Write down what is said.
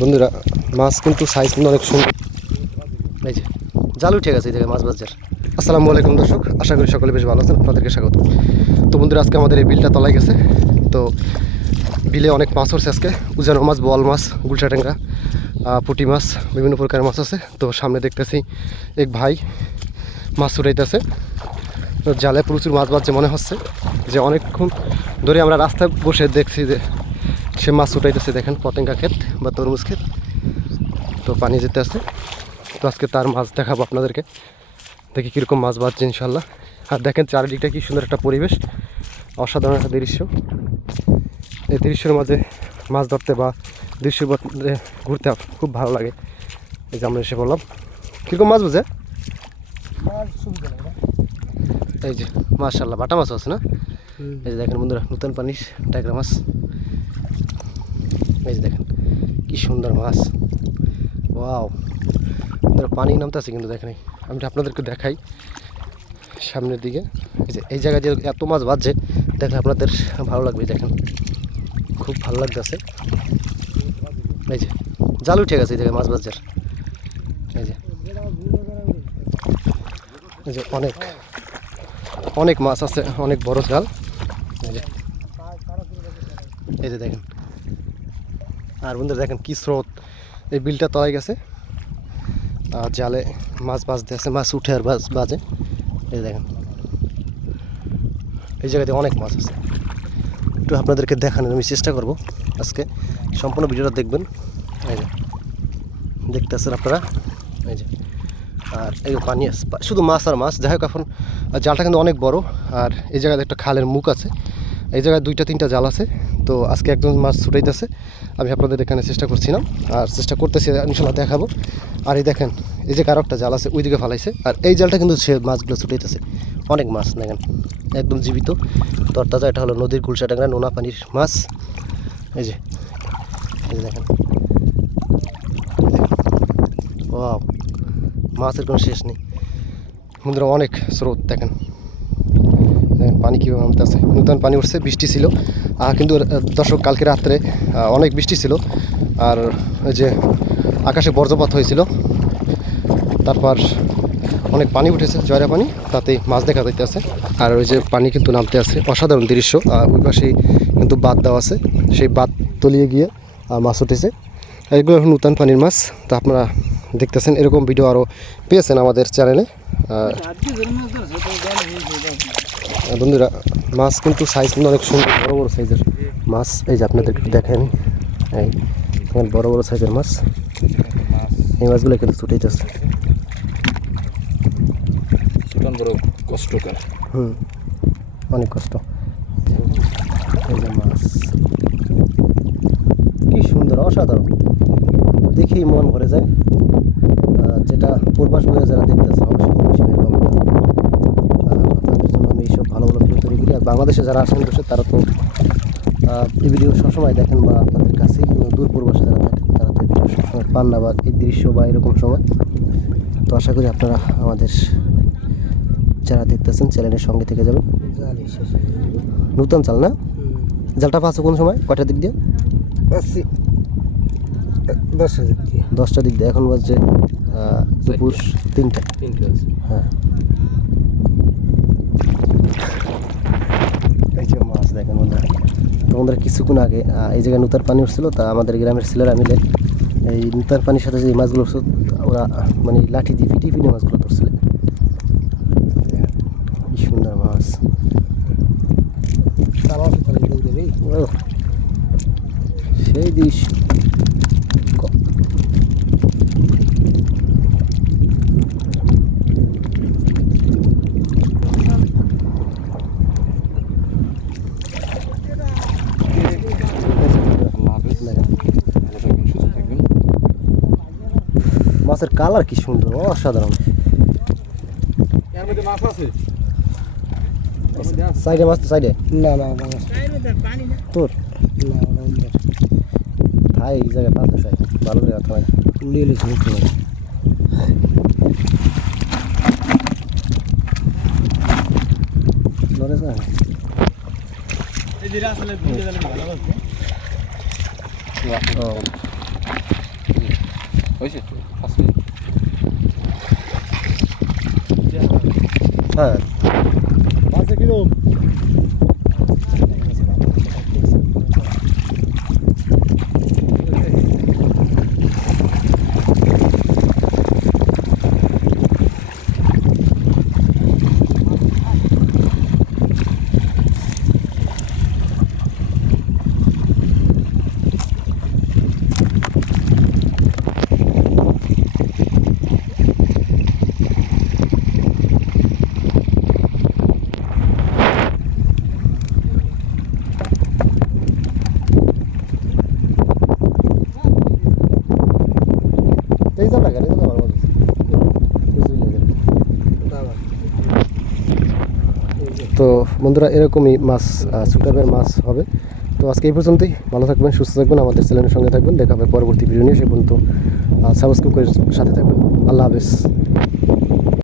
বন্ধুরা মাছ কিন্তু সাইজ কিন্তু অনেক সুন্দর। এই যে জাল উঠে গেছে এই জায়গায় মাছ বাজার আসসালামু আলাইকুম দর্শক আশা করি সকলে বেশ ভালো আছেন আপনাদেরকে স্বাগত। তো বন্ধুরা আজকে আমাদের এই বিলটা তলায় গেছে। তো বিলে অনেক মাছ হচ্ছে আজকে। উজানো মাছ বল মাছ গুলশা ট্যাংরা পুঁটি মাছ বিভিন্ন প্রকারের মাছ আছে। তো সামনে দেখতেছি এক ভাই মাছ ছুটাইতেছে তো জালে প্রচুর মাছ বাজছে মনে হচ্ছে যে অনেকক্ষণ ধরে আমরা রাস্তায় বসে দেখছি যে সে মাছ উঠাইতেছে দেখেন পতেঙ্গা ক্ষেত। বা তরমুজ ক্ষেত। তো পানি যেতে আছে। তো আজকে তার মাছ দেখাবো আপনাদেরকে। দেখি কীরকম মাছ বাজছে ইনশাল্লাহ। আর দেখেন চারিদিকটা কি সুন্দর একটা পরিবেশ। অসাধারণ একটা দৃশ্য। এই দৃশ্যের মাঝে মাছ ধরতে বা দৃশ্য মধ্যে ঘুরতে খুব ভালো লাগে। এই যে আমরা এসে বললাম কীরকম মাছ বুঝে? এই যে মাশাল্লাহ বাটা মাছ আছে না? এই যে দেখেন বন্ধুরা নতুন পানির টাইগ্রা মাছ। এই যে দেখেন। কি সুন্দর মাছ। ওয়াও বন্ধুরা পানি নামতেছে কিন্তু দেখেন। আমি আপনাদেরকে দেখাই সামনের দিকে। এই যে, এই জায়গায় যে এত মাছ বাজছে দেখলে আপনাদের ভালো লাগবে দেখেন। খুব ভালো লাগতেছে। এই যে, জাল উঠে গেছে এই জায়গায় মাছ বাজার এই যে এই যে অনেক অনেক মাছ আছে, অনেক বড় জাল। এই যে দেখেন। আর বন্ধুরা দেখেন কি স্রোত। এই বিলটা তলায় গেছে। আর জালে মাছ বাজতে আছে, মাছ উঠে আর বাজ বাজে এই দেখেন। এই জায়গাতে অনেক মাছ আছে। একটু আপনাদেরকে দেখানোর আমি চেষ্টা করব আজকে। সম্পূর্ণ ভিডিওটা দেখবেন। এই যে, দেখতে দেখতেছেন আপনারা? এই যে, আর এই পানি শুধু মাছ আর মাছ। যাই হোক এখন জালটা কিন্তু অনেক বড়। আর এই জায়গাতে একটা খালের মুখ আছে। এই জায়গায় দুইটা, তিনটা জাল আছে। তো আজকে একজন মাছ ছুটাইতেছে। আমি আপনাদের এখানে চেষ্টা করছিলাম। আর চেষ্টা করতেছি, ইনশাল্লাহ দেখাবো। আর এই দেখেন, এই যে কারও একটা জাল আছে, ওইদিকে ফালাইছে। আর এই জালটা কিন্তু সে মাছগুলো ছুটাইতেছে। অনেক মাছ, দেখেন, একদম জীবিত। তরতাজা, এটা হলো নদীর গুলশা ট্যাংরা, নোনা পানির মাছ। এই যে এই যে দেখেন। ওয়াও, মাছের কোনো শেষ নেই। বন্ধুরা, অনেক স্রোত, দেখেন। পানি কীভাবে নামতেছে? নতুন পানি উঠছে, বৃষ্টি ছিল। কিন্তু দর্শক, কালকে রাত্রে অনেক বৃষ্টি ছিল। আর যে আকাশে বজ্রপাত হয়েছিল। তারপর অনেক পানি উঠেছে, জয়রা পানি। তাতে মাছ দেখা যাইতেছে। আর ওই যে পানি কিন্তু নামতে আছে, অসাধারণ দৃশ্য। আর ওই পাশেই কিন্তু বাদ দেওয়া আছে। সেই বাদ তলিয়ে গিয়ে মাছ উঠেছে। এগুলো নূতন পানির মাছ। তা আপনারা দেখতেছেন, এরকম ভিডিও আরও পেয়েছেন আমাদের চ্যানেলে। বন্ধুরা মাছ কিন্তু সাইজ কিন্তু অনেক সুন্দর বড় বড় সাইজের মাছ। এই যে আপনাদেরকে একটু দেখেন এই এখানে বড় বড় সাইজের মাছ। এই মাছগুলো কিন্তু ছুটে যাচ্ছে। বড় কষ্টকর। হুম অনেক কষ্ট। এই যে মাছ। কি সুন্দর অসাধারণ। দেখেই মন ভরে যায়। যেটা পূর্বাস বলে যারা দেখতেছে অবশ্যই আপনাদের জন্য আমি এইসব ভালো ভালো ভিডিও তৈরি করি। আর বাংলাদেশে যারা আসেন দেশে তারা তো এই ভিডিও সবসময় দেখেন বা আপনাদের কাছেই কিন্তু দূর পূর্বাসে যারা থাকেন তারা তো এই ভিডিও সবসময় পান না বা এই দৃশ্য বা এরকম সময়। তো আশা করি আপনারা আমাদের যারা দেখতেছেন চ্যানেলের সঙ্গে থেকে যাবেন। নূতন চাল না? জালটা পাচ্ছে কোন সময়? কয়টার দিক দিয়ে? দশ হাজার দিয়ে। দশটার দিক দিয়ে। এখন বাজছে দুপুর তিনটা। তিনটে হ্যাঁ। এই যে মাছ দেখেন বন্ধুরা। কিছুক্ষণ আগে এই জায়গায় নূতার পানি উঠছিল তা আমাদের গ্রামের ছেলেরা মিলে এই নূতার পানির সাথে যে মাছগুলো উঠছিল ওরা মানে লাঠি দিয়ে পিটি পিটি মাছগুলো ধরছিল। কি সুন্দর মাছ। সেই দৃশ্য ক- আল্লাহ হাফেজ দেখেন, ভালো থাকবেন সুস্থ থাকবেন মাছের কালার কি সুন্দর, অসাধারণ। সাইডে মাছ তো সাইডে। না না তোর? উল্টো। এই জায়গায় পাতে চাই। ভালো করে হয়। হয়েছে? আছে হ্যাঁ আছে কিরম এই যাও না কেন এই যাও না, আমার মাছ বুঝলি না কেন? তো বন্ধুরা, এরকমই মাছ সুটাবের মাছ হবে। তো আজকে এই পর্যন্তই। ভালো থাকবেন, সুস্থ থাকবেন, আমাদের চ্যানেলের সঙ্গে থাকবেন। দেখা হবে পরবর্তী ভিডিও নিয়ে। সে পর্যন্ত সাবস্ক্রাইব করে সাথে থাকবেন। আল্লাহ হাফেজ।